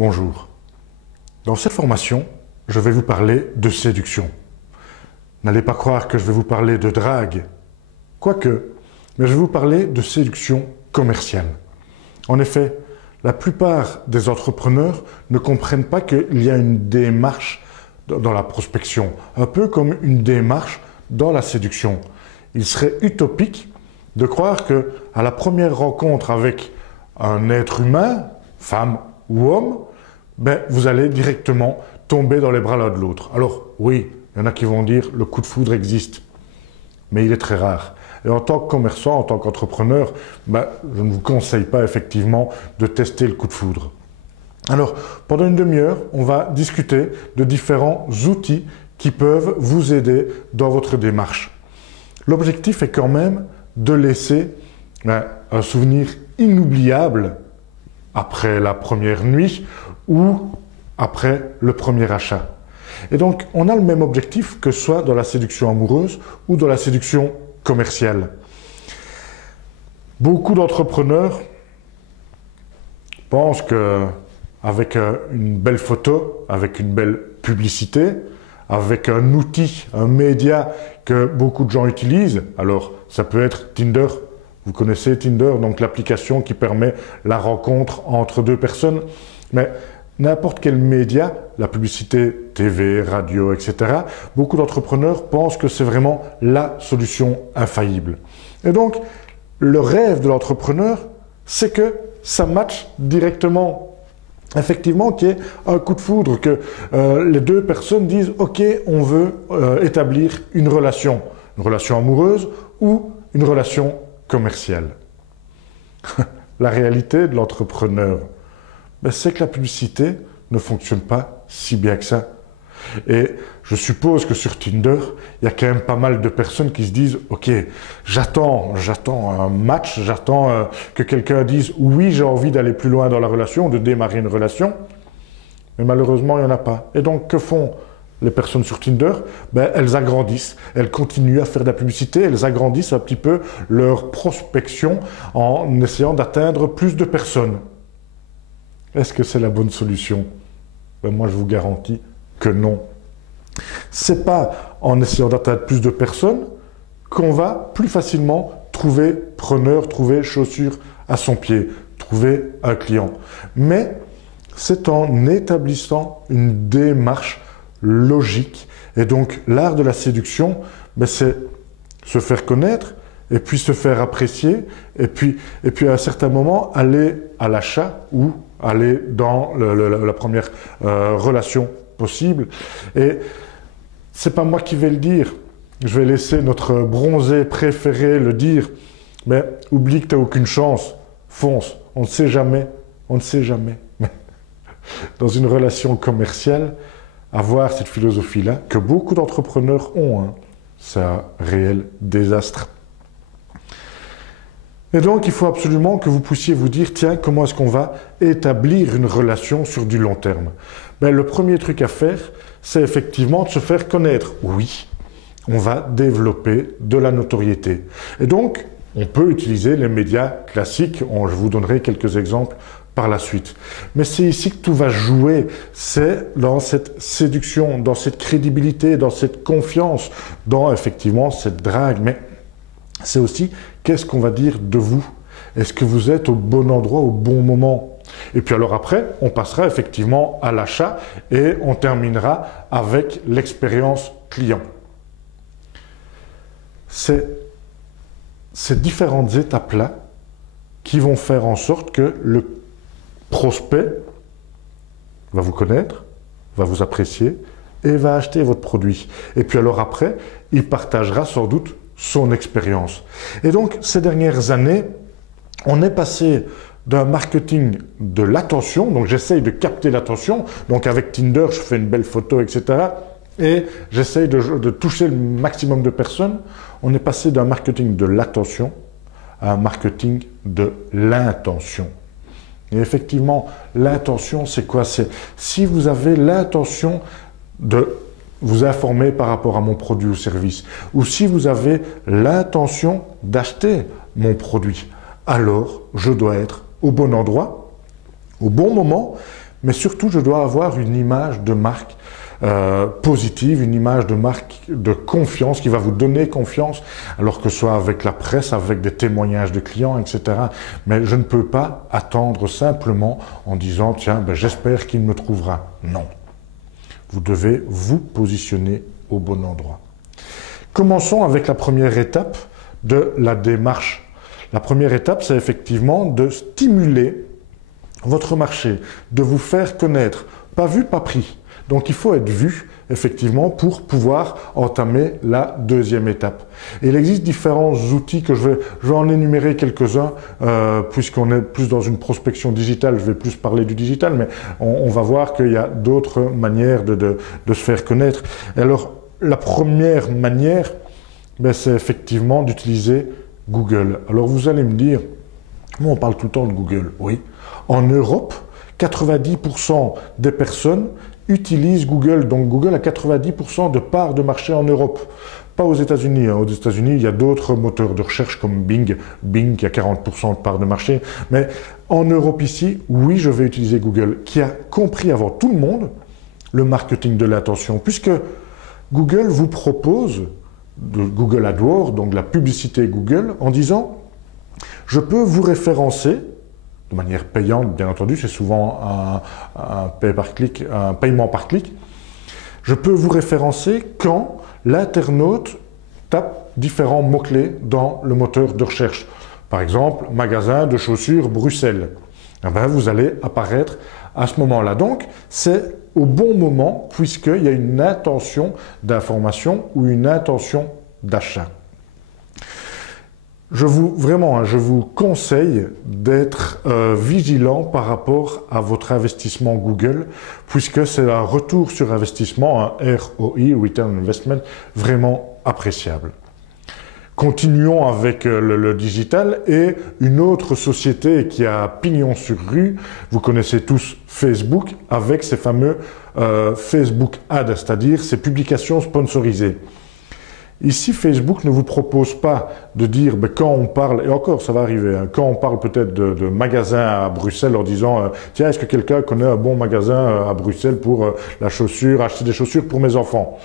Bonjour. Dans cette formation, je vais vous parler de séduction. N'allez pas croire que je vais vous parler de drague, quoique, mais je vais vous parler de séduction commerciale. En effet, la plupart des entrepreneurs ne comprennent pas qu'il y a une démarche dans la prospection, un peu comme une démarche dans la séduction. Il serait utopique de croire que à la première rencontre avec un être humain, femme ou homme, vous allez directement tomber dans les bras l'un de l'autre. Alors oui, il y en a qui vont dire le coup de foudre existe, mais il est très rare. Et en tant que commerçant, en tant qu'entrepreneur, je ne vous conseille pas effectivement de tester le coup de foudre. Alors, pendant une demi-heure, on va discuter de différents outils qui peuvent vous aider dans votre démarche. L'objectif est quand même de laisser un souvenir inoubliable après la première nuit ou après le premier achat. Et donc, on a le même objectif que ce soit dans la séduction amoureuse ou dans la séduction commerciale. Beaucoup d'entrepreneurs pensent qu'avec une belle photo, avec une belle publicité, avec un outil, un média que beaucoup de gens utilisent, alors ça peut être Tinder. Vous connaissez Tinder, donc l'application qui permet la rencontre entre deux personnes. Mais n'importe quel média, la publicité, TV, radio, etc., beaucoup d'entrepreneurs pensent que c'est vraiment la solution infaillible. Et donc, le rêve de l'entrepreneur, c'est que ça matche directement. Effectivement, qu'il y ait un coup de foudre, que les deux personnes disent « Ok, on veut établir une relation amoureuse ou une relation commerciale. » La réalité de l'entrepreneur, c'est que la publicité ne fonctionne pas si bien que ça. Et je suppose que sur Tinder, il y a quand même pas mal de personnes qui se disent « Ok, j'attends un match, j'attends que quelqu'un dise « Oui, j'ai envie d'aller plus loin dans la relation, de démarrer une relation. » Mais malheureusement, il n'y en a pas. Et donc, que font les personnes sur Tinder? Elles agrandissent, elles continuent à faire de la publicité, elles agrandissent un petit peu leur prospection en essayant d'atteindre plus de personnes. Est-ce que c'est la bonne solution? Moi, je vous garantis que non. C'est pas en essayant d'atteindre plus de personnes qu'on va plus facilement trouver preneur, trouver chaussure à son pied, trouver un client. Mais c'est en établissant une démarche logique. Et donc, l'art de la séduction, c'est se faire connaître et puis se faire apprécier et puis à un certain moment, aller à l'achat ou aller dans la première relation possible. Et c'est pas moi qui vais le dire. Je vais laisser notre bronzé préféré le dire. Mais oublie que tu n'as aucune chance. Fonce. On ne sait jamais. On ne sait jamais. Dans une relation commerciale, avoir cette philosophie-là, que beaucoup d'entrepreneurs ont, c'est un réel désastre. Et donc, il faut absolument que vous puissiez vous dire, tiens, comment est-ce qu'on va établir une relation sur du long terme? Le premier truc à faire, c'est effectivement de se faire connaître. Oui, on va développer de la notoriété. Et donc, on peut utiliser les médias classiques. Je vous donnerai quelques exemples par la suite. Mais c'est ici que tout va jouer. C'est dans cette séduction, dans cette crédibilité, dans cette confiance, dans effectivement cette drague. Mais c'est aussi qu'est-ce qu'on va dire de vous. Est-ce que vous êtes au bon endroit, au bon moment? Et puis alors après, on passera effectivement à l'achat et on terminera avec l'expérience client. C'est ces différentes étapes-là qui vont faire en sorte que le prospect va vous connaître, va vous apprécier et va acheter votre produit. Et puis alors après, il partagera sans doute son expérience. Et donc, ces dernières années, on est passé d'un marketing de l'attention, donc j'essaye de capter l'attention, donc avec Tinder, je fais une belle photo, etc. Et j'essaye de toucher le maximum de personnes. On est passé d'un marketing de l'attention à un marketing de l'intention. Et effectivement, l'intention, c'est quoi? C'est si vous avez l'intention de vous informer par rapport à mon produit ou service, ou si vous avez l'intention d'acheter mon produit, alors je dois être au bon endroit, au bon moment, mais surtout je dois avoir une image de marque positive, une image de marque de confiance qui va vous donner confiance, alors que ce soit avec la presse, avec des témoignages de clients, etc. Mais je ne peux pas attendre simplement en disant « Tiens, ben, j'espère qu'il me trouvera ». Non. Vous devez vous positionner au bon endroit. Commençons avec la première étape de la démarche. La première étape, c'est effectivement de stimuler votre marché, de vous faire connaître. Pas vu, pas pris. Donc il faut être vu, effectivement, pour pouvoir entamer la deuxième étape. Et il existe différents outils que je vais en énumérer quelques-uns, puisqu'on est plus dans une prospection digitale, je vais plus parler du digital, mais on va voir qu'il y a d'autres manières de se faire connaître. Et alors, la première manière, ben, c'est effectivement d'utiliser Google. Alors vous allez me dire, on parle tout le temps de Google, oui. En Europe, 90% des personnes utilisent Google. Donc Google a 90% de part de marché en Europe. Pas aux États-Unis. Aux États-Unis, il y a d'autres moteurs de recherche comme Bing. Bing qui a 40% de part de marché. Mais en Europe ici, oui, je vais utiliser Google, qui a compris avant tout le monde le marketing de l'attention. Puisque Google vous propose de Google AdWords, donc la publicité Google, en disant « Je peux vous référencer » de manière payante, bien entendu, c'est souvent un paiement par clic. Je peux vous référencer quand l'internaute tape différents mots-clés dans le moteur de recherche. Par exemple, magasin de chaussures Bruxelles. Eh bien, vous allez apparaître à ce moment-là. Donc, c'est au bon moment, puisqu'il y a une intention d'information ou une intention d'achat. Je vous conseille d'être vigilant par rapport à votre investissement Google, puisque c'est un retour sur investissement, un ROI, Return on Investment, vraiment appréciable. Continuons avec le digital et une autre société qui a pignon sur rue. Vous connaissez tous Facebook avec ces fameux Facebook Ads, c'est-à-dire ces publications sponsorisées. Ici, Facebook ne vous propose pas de dire, ben, quand on parle, et encore ça va arriver, hein, quand on parle peut-être de magasins à Bruxelles en disant tiens, est-ce que quelqu'un connaît un bon magasin à Bruxelles pour la chaussure, acheter des chaussures pour mes enfants?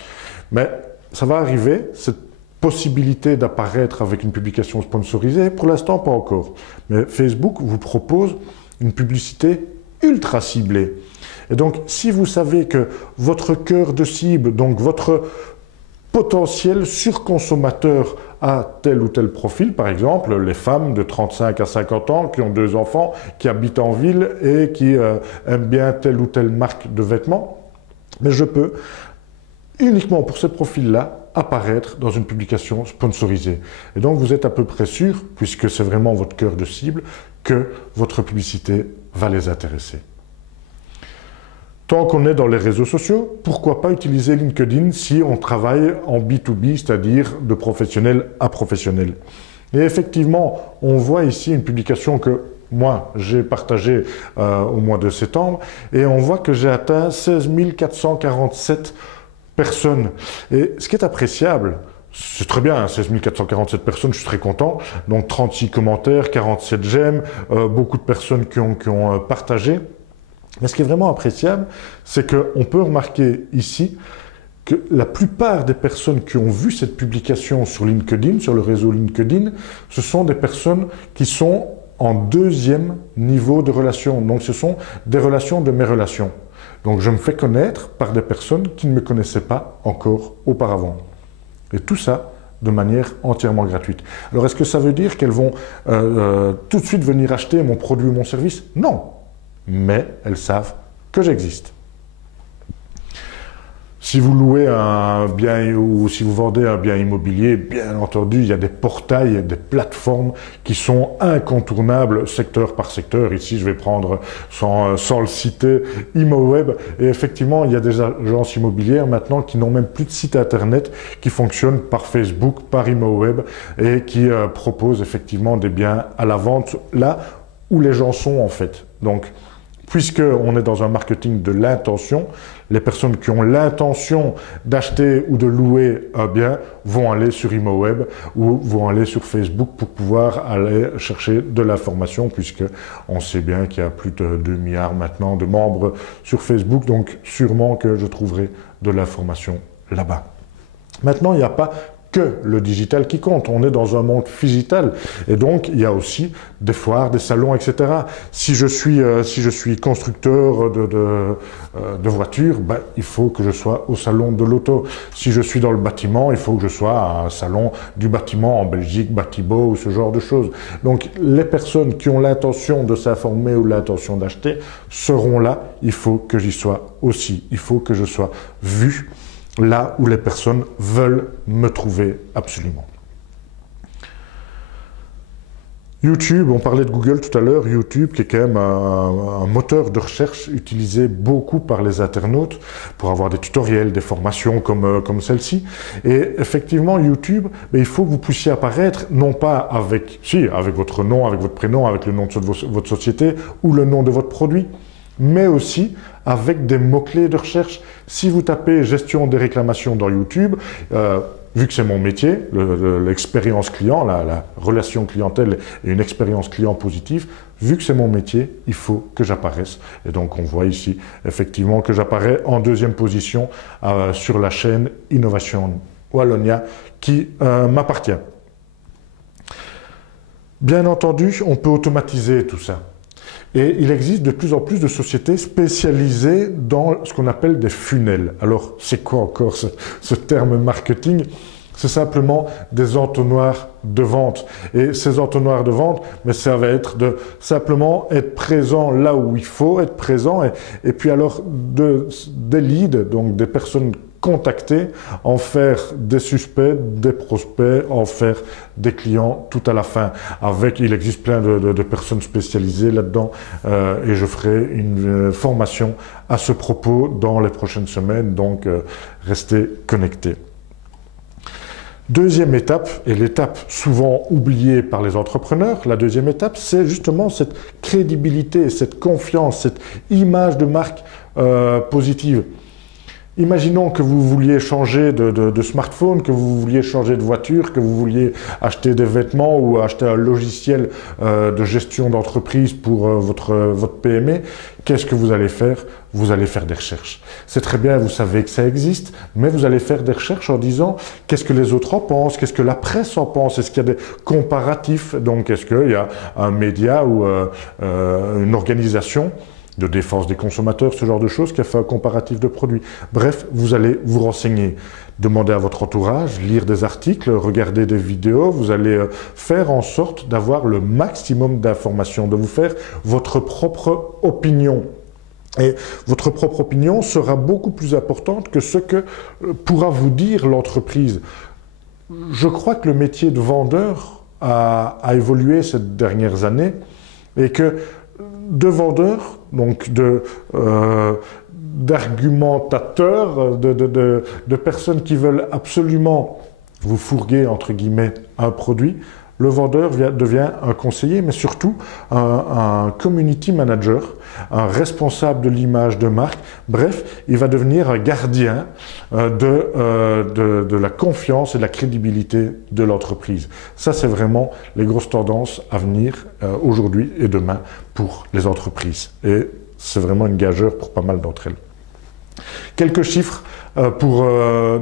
Mais ça va arriver, cette possibilité d'apparaître avec une publication sponsorisée, pour l'instant pas encore. Mais Facebook vous propose une publicité ultra ciblée. Et donc, si vous savez que votre cœur de cible, donc votre potentiel surconsommateur à tel ou tel profil, par exemple les femmes de 35 à 50 ans qui ont 2 enfants, qui habitent en ville et qui aiment bien telle ou telle marque de vêtements, mais je peux uniquement pour ce profil-là apparaître dans une publication sponsorisée. Et donc vous êtes à peu près sûr, puisque c'est vraiment votre cœur de cible, que votre publicité va les intéresser. Tant qu'on est dans les réseaux sociaux, pourquoi pas utiliser LinkedIn si on travaille en B2B, c'est-à-dire de professionnel à professionnel. Et effectivement, on voit ici une publication que moi, j'ai partagée au mois de septembre, et on voit que j'ai atteint 16 447 personnes. Et ce qui est appréciable, c'est très bien, hein, 16 447 personnes, je suis très content. Donc 36 commentaires, 47 j'aime, beaucoup de personnes qui ont partagé. Mais ce qui est vraiment appréciable, c'est qu'on peut remarquer ici que la plupart des personnes qui ont vu cette publication sur LinkedIn, sur le réseau LinkedIn, ce sont des personnes qui sont en deuxième niveau de relation. Donc ce sont des relations de mes relations. Donc je me fais connaître par des personnes qui ne me connaissaient pas encore auparavant. Et tout ça de manière entièrement gratuite. Alors est-ce que ça veut dire qu'elles vont tout de suite venir acheter mon produit ou mon service? Non. Mais elles savent que j'existe. Si vous louez un bien ou si vous vendez un bien immobilier, bien entendu, il y a des portails, des plateformes qui sont incontournables secteur par secteur. Ici, je vais prendre, sans le citer, ImoWeb. Et effectivement, il y a des agences immobilières maintenant qui n'ont même plus de site internet, qui fonctionnent par Facebook, par ImoWeb et qui proposent effectivement des biens à la vente là où les gens sont en fait. Donc, puisqu'on est dans un marketing de l'intention, les personnes qui ont l'intention d'acheter ou de louer un bien vont aller sur ImoWeb ou vont aller sur Facebook pour pouvoir aller chercher de l'information, puisqu'on sait bien qu'il y a plus de 2 milliards maintenant de membres sur Facebook, donc sûrement que je trouverai de l'information là-bas. Maintenant, il n'y a pas que le digital qui compte. On est dans un monde digital et donc il y a aussi des foires, des salons, etc. Si je suis constructeur de voitures, ben, il faut que je sois au salon de l'auto. Si je suis dans le bâtiment, il faut que je sois à un salon du bâtiment en Belgique, Batibo ou ce genre de choses. Donc les personnes qui ont l'intention de s'informer ou l'intention d'acheter seront là. Il faut que j'y sois aussi. Il faut que je sois vu là où les personnes veulent me trouver absolument. YouTube, on parlait de Google tout à l'heure, YouTube qui est quand même un moteur de recherche utilisé beaucoup par les internautes pour avoir des tutoriels, des formations comme celle-ci. Et effectivement, YouTube, il faut que vous puissiez apparaître non pas avec votre nom, avec votre prénom, avec le nom de votre société ou le nom de votre produit, mais aussi avec des mots-clés de recherche. Si vous tapez « gestion des réclamations » dans YouTube, vu que c'est mon métier, l'expérience client, la relation clientèle et une expérience client positive, vu que c'est mon métier, il faut que j'apparaisse. Et donc on voit ici effectivement que j'apparais en 2e position sur la chaîne Innovation Wallonia qui m'appartient. Bien entendu, on peut automatiser tout ça. Et il existe de plus en plus de sociétés spécialisées dans ce qu'on appelle des funnels. Alors, c'est quoi encore ce terme marketing? C'est simplement des entonnoirs de vente. Et ces entonnoirs de vente, mais ça va être de simplement être présent là où il faut être présent. Et puis alors, des leads, donc des personnes contacter, en faire des suspects, des prospects, en faire des clients tout à la fin. Il existe plein de personnes spécialisées là-dedans et je ferai une formation à ce propos dans les prochaines semaines, donc restez connectés. 2e étape, et l'étape souvent oubliée par les entrepreneurs, la 2e étape, c'est justement cette crédibilité, cette confiance, cette image de marque positive. Imaginons que vous vouliez changer de smartphone, que vous vouliez changer de voiture, que vous vouliez acheter des vêtements ou acheter un logiciel de gestion d'entreprise pour votre PME. Qu'est-ce que vous allez faire? Vous allez faire des recherches. C'est très bien, vous savez que ça existe, mais vous allez faire des recherches en disant qu'est-ce que les autres en pensent, qu'est-ce que la presse en pense, est-ce qu'il y a des comparatifs, donc est-ce qu'il y a un média ou une organisation de défense des consommateurs, ce genre de choses, qui a fait un comparatif de produits. Bref, vous allez vous renseigner, demander à votre entourage, lire des articles, regarder des vidéos, vous allez faire en sorte d'avoir le maximum d'informations, de vous faire votre propre opinion. Et votre propre opinion sera beaucoup plus importante que ce que pourra vous dire l'entreprise. Je crois que le métier de vendeur a évolué ces dernières années et que de vendeurs, donc d'argumentateurs, de personnes qui veulent absolument vous fourguer, entre guillemets, un produit, le vendeur devient un conseiller, mais surtout un community manager, un responsable de l'image de marque. Bref, il va devenir un gardien de la confiance et de la crédibilité de l'entreprise. Ça, c'est vraiment les grosses tendances à venir aujourd'hui et demain pour les entreprises. Et c'est vraiment une gageure pour pas mal d'entre elles. Quelques chiffres pour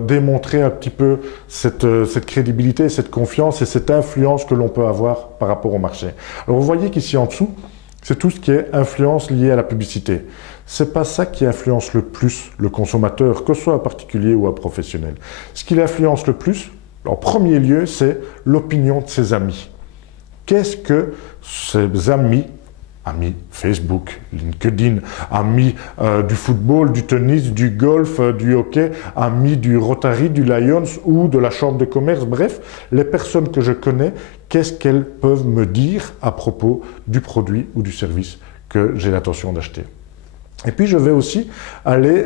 démontrer un petit peu cette crédibilité, cette confiance et cette influence que l'on peut avoir par rapport au marché. Alors vous voyez qu'ici en dessous, c'est tout ce qui est influence liée à la publicité. C'est pas ça qui influence le plus le consommateur, que ce soit un particulier ou un professionnel. Ce qui l'influence le plus, en premier lieu, c'est l'opinion de ses amis. Qu'est-ce que ses amis Facebook, LinkedIn, amis du football, du tennis, du golf, du hockey, amis du Rotary, du Lions ou de la Chambre de commerce, bref, les personnes que je connais, qu'est-ce qu'elles peuvent me dire à propos du produit ou du service que j'ai l'intention d'acheter. Et puis je vais aussi aller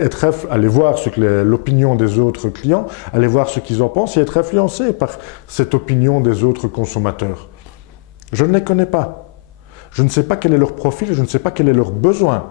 voir l'opinion des autres clients, aller voir ce qu'ils en pensent et être influencé par cette opinion des autres consommateurs. Je ne les connais pas. Je ne sais pas quel est leur profil, je ne sais pas quel est leur besoin.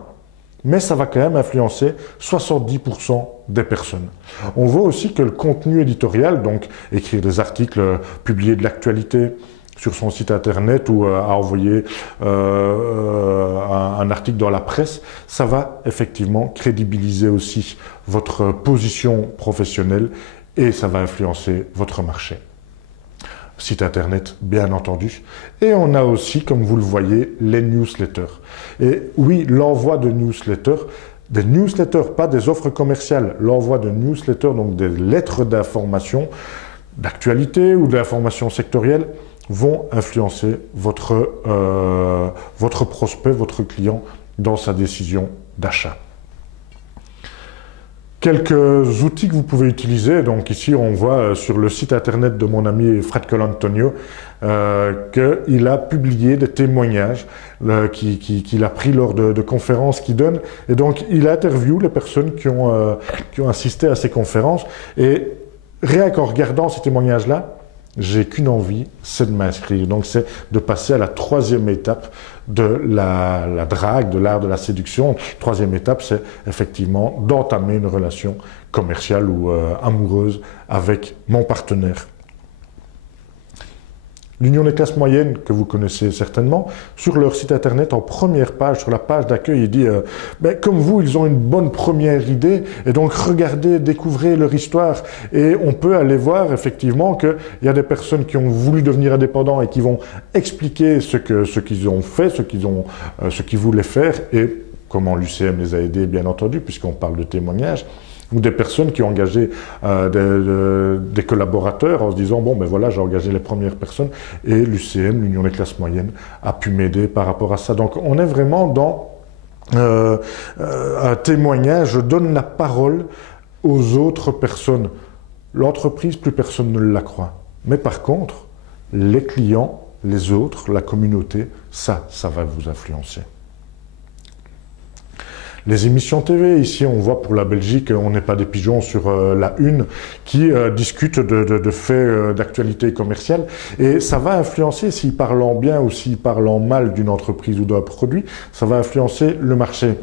mais ça va quand même influencer 70% des personnes. On voit aussi que le contenu éditorial, donc écrire des articles, publier de l'actualité sur son site internet ou à envoyer un article dans la presse, ça va effectivement crédibiliser aussi votre position professionnelle et ça va influencer votre marché. Site internet, bien entendu. Et on a aussi, comme vous le voyez, les newsletters. Et oui, l'envoi de newsletters, des newsletters, pas des offres commerciales, l'envoi de newsletters, donc des lettres d'information, d'actualité ou d'information sectorielle, vont influencer votre prospect, votre client dans sa décision d'achat. Quelques outils que vous pouvez utiliser. Donc ici, on voit sur le site internet de mon ami Fred Colantonio qu'il a publié des témoignages qu'il a pris lors de conférences qu'il donne. Et donc, il interviewe les personnes qui ont assisté à ces conférences. Et rien qu'en regardant ces témoignages-là, j'ai qu'une envie, c'est de m'inscrire. Donc, c'est de passer à la troisième étape de la drague, de l'art de la séduction. Troisième étape, c'est effectivement d'entamer une relation commerciale ou amoureuse avec mon partenaire. L'Union des classes moyennes, que vous connaissez certainement, sur leur site internet, en première page, sur la page d'accueil, il dit comme vous, ils ont une bonne première idée, et donc regardez, découvrez leur histoire, et on peut aller voir effectivement qu'il y a des personnes qui ont voulu devenir indépendants et qui vont expliquer ce qu'ils ont fait, ce qu'ils voulaient faire, et comment l'UCM les a aidés, bien entendu, puisqu'on parle de témoignages, ou des personnes qui ont engagé des collaborateurs en se disant bon ben voilà, j'ai engagé les premières personnes et l'UCM, l'Union des classes moyennes, a pu m'aider par rapport à ça. Donc on est vraiment dans un témoignage, je donne la parole aux autres personnes. L'entreprise, plus personne ne la croit. Mais par contre, les clients, les autres, la communauté, ça va vous influencer. Les émissions TV, ici on voit pour la Belgique, on n'est pas des pigeons sur la une, qui discutent de faits d'actualité commerciale. Et ça va influencer, s'ils parlent en bien ou s'ils parlent en mal d'une entreprise ou d'un produit, ça va influencer le marché.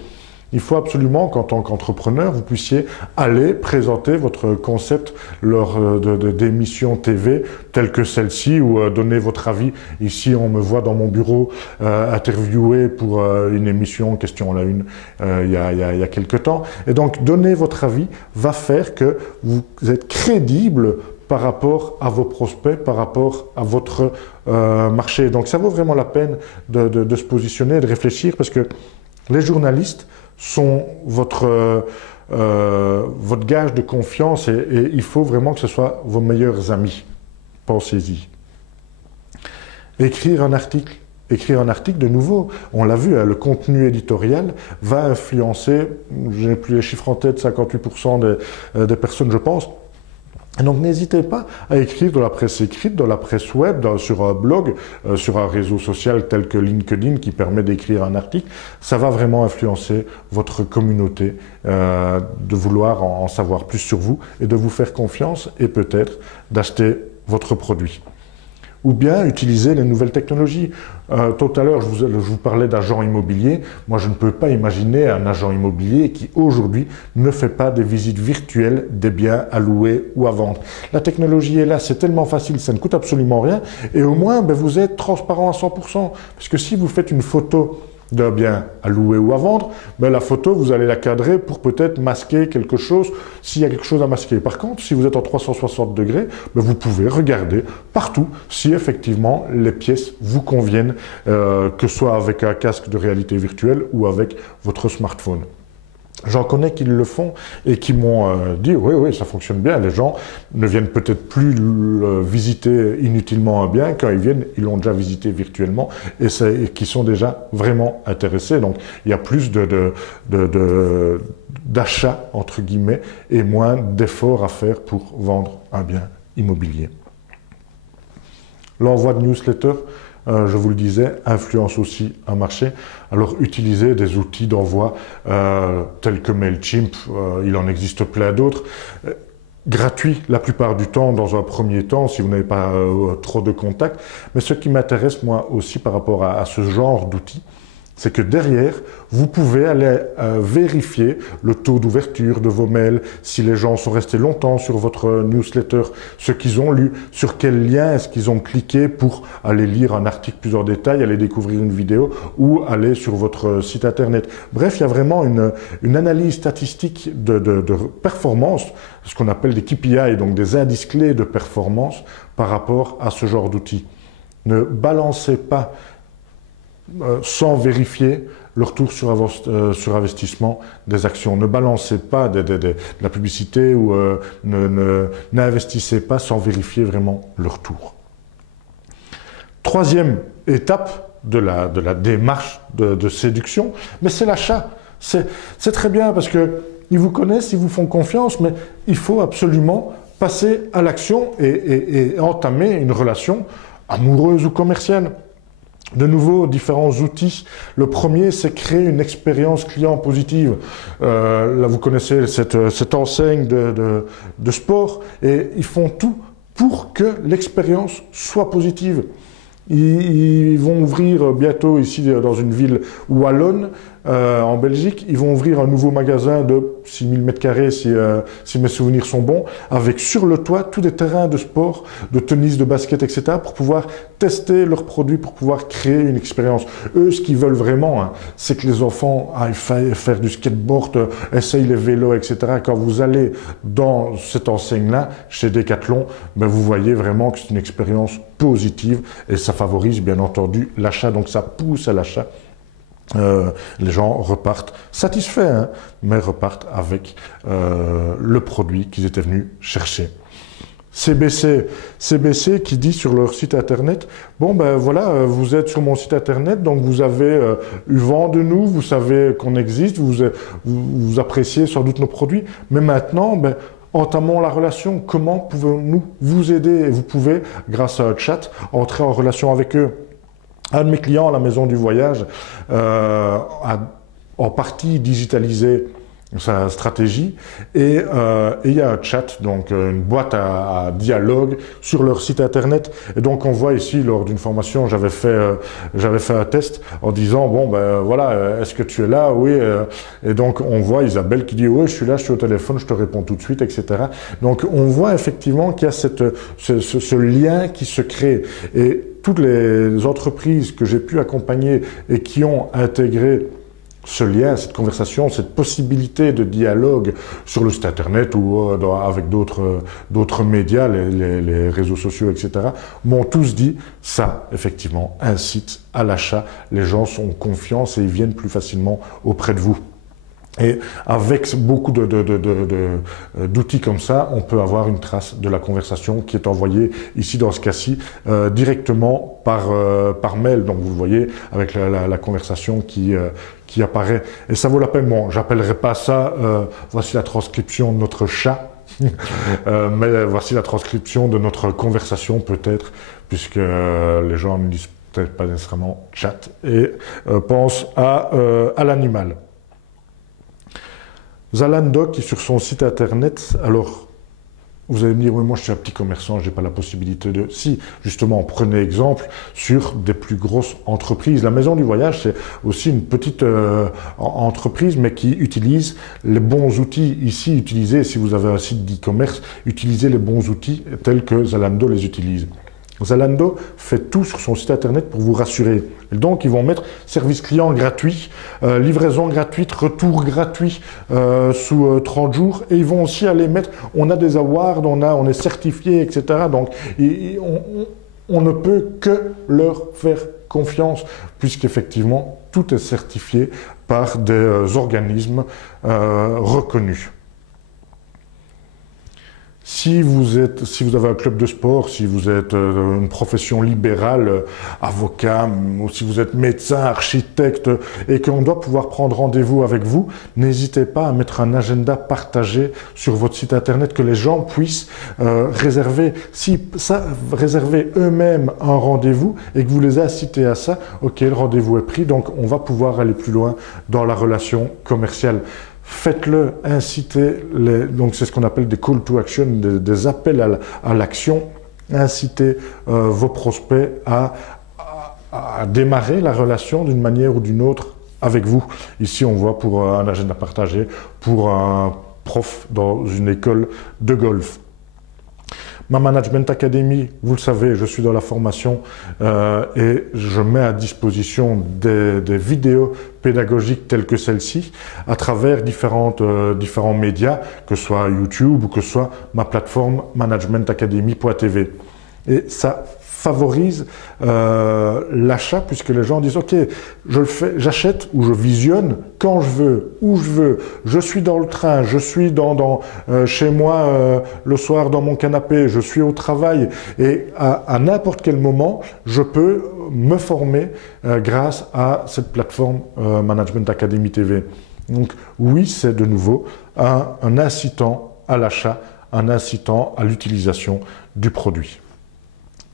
Il faut absolument qu'en tant qu'entrepreneur, vous puissiez aller présenter votre concept lors d'émissions TV telles que celle-ci ou donner votre avis. Ici, on me voit dans mon bureau interviewé pour une émission Question à la une il y a quelque temps. Et donc, donner votre avis va faire que vous êtes crédible par rapport à vos prospects, par rapport à votre marché. Donc, ça vaut vraiment la peine de se positionner, de réfléchir parce que les journalistes sont votre gage de confiance et il faut vraiment que ce soit vos meilleurs amis. Pensez-y. Écrire un article de nouveau, on l'a vu, le contenu éditorial va influencer, je n'ai plus les chiffres en tête, 58% des personnes je pense. Donc n'hésitez pas à écrire de la presse écrite, de la presse web, sur un blog, sur un réseau social tel que LinkedIn qui permet d'écrire un article. Ça va vraiment influencer votre communauté, de vouloir en savoir plus sur vous et de vous faire confiance et peut-être d'acheter votre produit. Ou bien utiliser les nouvelles technologies. Tout à l'heure, je vous parlais d'agent immobilier. Moi, je ne peux pas imaginer un agent immobilier qui, aujourd'hui, ne fait pas des visites virtuelles des biens à louer ou à vendre. La technologie est là, c'est tellement facile, ça ne coûte absolument rien. Et au moins, vous êtes transparent à 100%. Parce que si vous faites une photo d'un bien à louer ou à vendre, la photo, vous allez la cadrer pour peut-être masquer quelque chose, s'il y a quelque chose à masquer. Par contre, si vous êtes en 360 degrés, vous pouvez regarder partout si effectivement les pièces vous conviennent, que ce soit avec un casque de réalité virtuelle ou avec votre smartphone. J'en connais qui le font et qui m'ont dit oui, ça fonctionne bien. Les gens ne viennent peut-être plus visiter inutilement un bien. Quand ils viennent, ils l'ont déjà visité virtuellement et qui sont déjà vraiment intéressés. Donc, il y a plus d'achats, entre guillemets, et moins d'efforts à faire pour vendre un bien immobilier. L'envoi de newsletters, je vous le disais, influence aussi un marché. Alors, utilisez des outils d'envoi tels que MailChimp, il en existe plein d'autres. Gratuits la plupart du temps, dans un premier temps, si vous n'avez pas trop de contacts. Mais ce qui m'intéresse, moi aussi, par rapport à ce genre d'outils, c'est que derrière, vous pouvez aller vérifier le taux d'ouverture de vos mails, si les gens sont restés longtemps sur votre newsletter, ce qu'ils ont lu, sur quel lien est-ce qu'ils ont cliqué pour aller lire un article plus en détail, aller découvrir une vidéo ou aller sur votre site internet. Bref, il y a vraiment une analyse statistique de performance, ce qu'on appelle des KPI, donc des indices clés de performance par rapport à ce genre d'outils. Ne balancez pas sans vérifier le retour sur investissement des actions. Ne balancez pas de la publicité ou n'investissez pas sans vérifier vraiment le retour. Troisième étape de la démarche de séduction, mais c'est l'achat. C'est très bien parce qu'ils vous connaissent, ils vous font confiance, mais il faut absolument passer à l'action et entamer une relation amoureuse ou commerciale. De nouveau, différents outils. Le premier, c'est créer une expérience client positive. Là, vous connaissez cette enseigne de sport et ils font tout pour que l'expérience soit positive. Ils vont ouvrir bientôt ici dans une ville wallonne, en Belgique, ils vont ouvrir un nouveau magasin de 6000 m² si mes souvenirs sont bons, avec sur le toit tous des terrains de sport, de tennis, de basket, etc. pour pouvoir tester leurs produits, pour pouvoir créer une expérience. Eux, ce qu'ils veulent vraiment, hein, c'est que les enfants aillent faire du skateboard, essayent les vélos, etc. Quand vous allez dans cette enseigne-là, chez Decathlon, ben vous voyez vraiment que c'est une expérience positive et ça favorise bien entendu l'achat, donc ça pousse à l'achat. Les gens repartent satisfaits, hein, mais repartent avec le produit qu'ils étaient venus chercher. CBC qui dit sur leur site internet, bon ben voilà, vous êtes sur mon site internet, donc vous avez eu vent de nous, vous savez qu'on existe, vous appréciez sans doute nos produits, mais maintenant, ben, entamons la relation. Comment pouvons-nous vous aider? Et vous pouvez, grâce à un chat, entrer en relation avec eux. Un de mes clients à la Maison du Voyage a en partie digitalisé sa stratégie et il y a un chat, donc une boîte à dialogue sur leur site internet. Et donc on voit ici, lors d'une formation, j'avais fait un test en disant, bon ben voilà, est-ce que tu es là? Oui. Et donc on voit Isabelle qui dit, oui, je suis là, je suis au téléphone, je te réponds tout de suite, etc. Donc on voit effectivement qu'il y a ce lien qui se crée. Et toutes les entreprises que j'ai pu accompagner et qui ont intégré ce lien, cette conversation, cette possibilité de dialogue sur le site internet ou avec d'autres médias, les réseaux sociaux, etc., m'ont tous dit, ça, effectivement, incite à l'achat. Les gens ont confiance et ils viennent plus facilement auprès de vous. Et avec beaucoup d'outils comme ça, on peut avoir une trace de la conversation qui est envoyée, ici dans ce cas-ci, directement par mail. Donc vous le voyez, avec la conversation qui apparaît. Et ça vaut la peine. Bon, j'appellerai pas ça, voici la transcription de notre chat, mais voici la transcription de notre conversation peut-être, puisque les gens ne disent peut-être pas nécessairement chat et pensent à l'animal. Zalando qui est sur son site internet, alors vous allez me dire, oui, moi je suis un petit commerçant, je n'ai pas la possibilité de... Si, justement, prenez exemple sur des plus grosses entreprises. La Maison du Voyage, c'est aussi une petite entreprise, mais qui utilise les bons outils. Ici, utilisez, si vous avez un site d'e-commerce, utilisez les bons outils tels que Zalando les utilise. Zalando fait tout sur son site internet pour vous rassurer. Et donc, ils vont mettre service client gratuit, livraison gratuite, retour gratuit sous 30 jours. Et ils vont aussi aller mettre, on a des awards, on est certifié, etc. Donc, on ne peut que leur faire confiance, puisqu'effectivement, tout est certifié par des organismes reconnus. Si vous avez un club de sport, si vous êtes une profession libérale, avocat, ou si vous êtes médecin, architecte, et qu'on doit pouvoir prendre rendez-vous avec vous, n'hésitez pas à mettre un agenda partagé sur votre site internet, que les gens puissent réserver eux-mêmes un rendez-vous et que vous les incitez à ça. Ok, le rendez-vous est pris, donc on va pouvoir aller plus loin dans la relation commerciale. Faites-le, incitez, donc c'est ce qu'on appelle des call to action, des appels à l'action. Incitez vos prospects à à démarrer la relation d'une manière ou d'une autre avec vous. Ici, on voit pour un agenda partagé, pour un prof dans une école de golf. Ma Management Academy, vous le savez, je suis dans la formation et je mets à disposition des vidéos pédagogiques telles que celle-ci à travers différents médias, que ce soit YouTube ou que ce soit ma plateforme managementacademy.tv. Et ça favorise l'achat puisque les gens disent ok, je le fais, j'achète ou je visionne quand je veux, où je veux, je suis dans le train, je suis chez moi le soir dans mon canapé, je suis au travail et à n'importe quel moment je peux me former grâce à cette plateforme Management Academy TV. Donc oui, c'est de nouveau un incitant à l'achat, un incitant à l'utilisation du produit.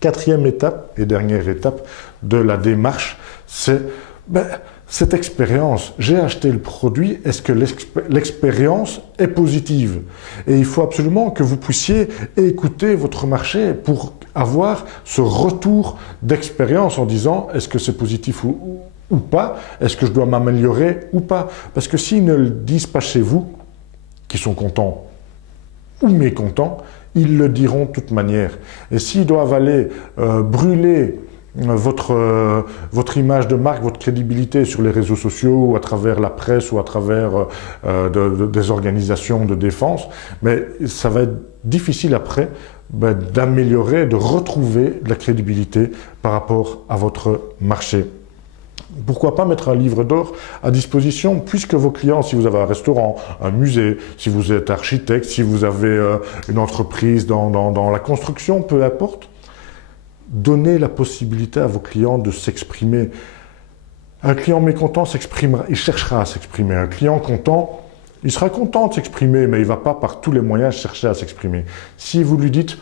Quatrième étape et dernière étape de la démarche, c'est cette expérience. J'ai acheté le produit, est-ce que l'expérience est positive? Et il faut absolument que vous puissiez écouter votre marché pour avoir ce retour d'expérience en disant est-ce que c'est positif ou pas? Est-ce que je dois m'améliorer ou pas? Parce que s'ils ne le disent pas chez vous, qui sont contents ou mécontents, ils le diront de toute manière. Et s'ils doivent aller brûler votre image de marque, votre crédibilité sur les réseaux sociaux ou à travers la presse ou à travers des organisations de défense, mais ça va être difficile après d'améliorer, de retrouver de la crédibilité par rapport à votre marché. Pourquoi pas mettre un livre d'or à disposition puisque vos clients, si vous avez un restaurant, un musée, si vous êtes architecte, si vous avez une entreprise dans la construction, peu importe, donnez la possibilité à vos clients de s'exprimer. Un client mécontent s'exprimera, il cherchera à s'exprimer. Un client content, il sera content de s'exprimer, mais il ne va pas par tous les moyens chercher à s'exprimer. Si vous lui dites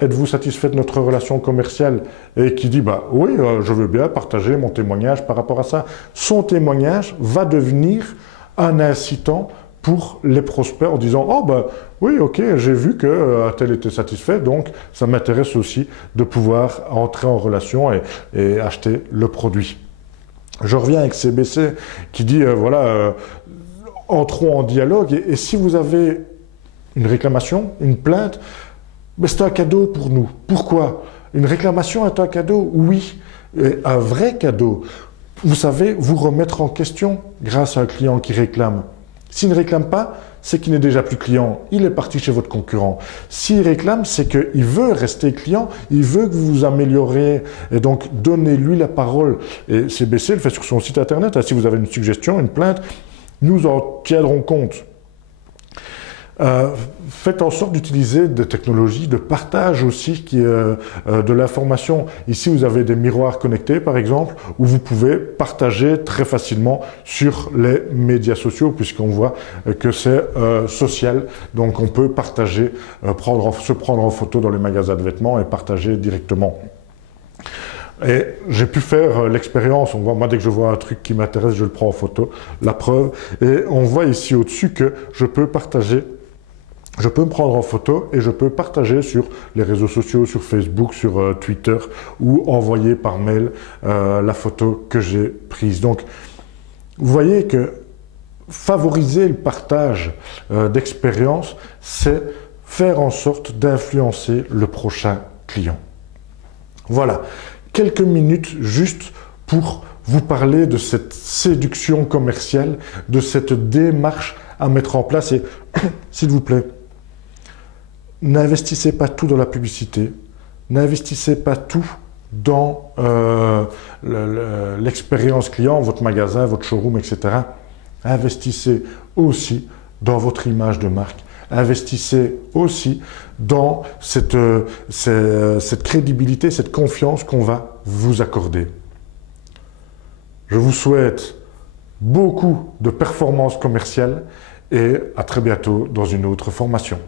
êtes-vous satisfait de notre relation commerciale? Et qui dit oui, je veux bien partager mon témoignage par rapport à ça. Son témoignage va devenir un incitant pour les prospects en disant oh oui, ok, j'ai vu que tel était satisfait, donc ça m'intéresse aussi de pouvoir entrer en relation et acheter le produit. Je reviens avec CBC qui dit entrons en dialogue et si vous avez une réclamation, une plainte, c'est un cadeau pour nous. Pourquoi? Une réclamation est un cadeau? Oui, un vrai cadeau. Vous savez, vous remettre en question grâce à un client qui réclame. S'il ne réclame pas, c'est qu'il n'est déjà plus client. Il est parti chez votre concurrent. S'il réclame, c'est qu'il veut rester client, il veut que vous vous améliorez. Et donc, donnez-lui la parole. Et CBC le fait sur son site internet. Si vous avez une suggestion, une plainte, nous en tiendrons compte. Faites en sorte d'utiliser des technologies de partage aussi de l'information. Ici, vous avez des miroirs connectés, par exemple, où vous pouvez partager très facilement sur les médias sociaux, puisqu'on voit que c'est social. Donc, on peut partager, se prendre en photo dans les magasins de vêtements et partager directement. Et j'ai pu faire l'expérience, on voit, moi dès que je vois un truc qui m'intéresse, je le prends en photo, la preuve. Et on voit ici au-dessus que je peux partager. Je peux me prendre en photo et je peux partager sur les réseaux sociaux, sur Facebook, sur Twitter ou envoyer par mail la photo que j'ai prise. Donc, vous voyez que favoriser le partage d'expérience, c'est faire en sorte d'influencer le prochain client. Voilà, quelques minutes juste pour vous parler de cette séduction commerciale, de cette démarche à mettre en place et s'il vous plaît, n'investissez pas tout dans la publicité, n'investissez pas tout dans l'expérience client, votre magasin, votre showroom, etc. Investissez aussi dans votre image de marque. Investissez aussi dans cette crédibilité, cette confiance qu'on va vous accorder. Je vous souhaite beaucoup de performances commerciales et à très bientôt dans une autre formation.